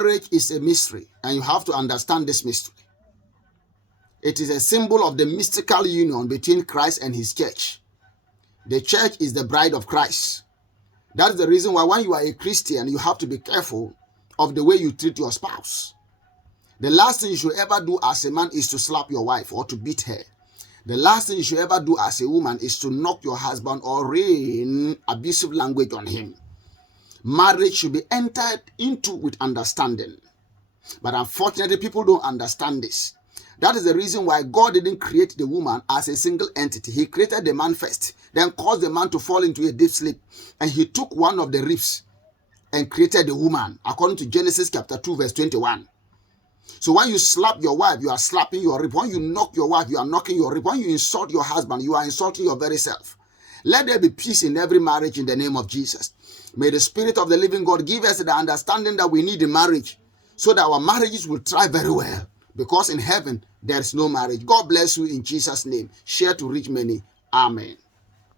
Marriage is a mystery, and you have to understand this mystery. It is a symbol of the mystical union between Christ and his church. The church is the bride of Christ. That's the reason why when you are a Christian, you have to be careful of the way you treat your spouse. The last thing you should ever do as a man is to slap your wife or to beat her. The last thing you should ever do as a woman is to knock your husband or rain abusive language on him. Marriage should be entered into with understanding. But unfortunately, people don't understand this. That is the reason why God didn't create the woman as a single entity. He created the man first, then caused the man to fall into a deep sleep. And he took one of the ribs and created the woman, according to Genesis chapter 2, verse 21. So when you slap your wife, you are slapping your rib. When you knock your wife, you are knocking your rib. When you insult your husband, you are insulting your very self. Let there be peace in every marriage in the name of Jesus. May the Spirit of the living God give us the understanding that we need in marriage so that our marriages will thrive very well. Because in heaven, there is no marriage. God bless you in Jesus' name. Share to reach many. Amen.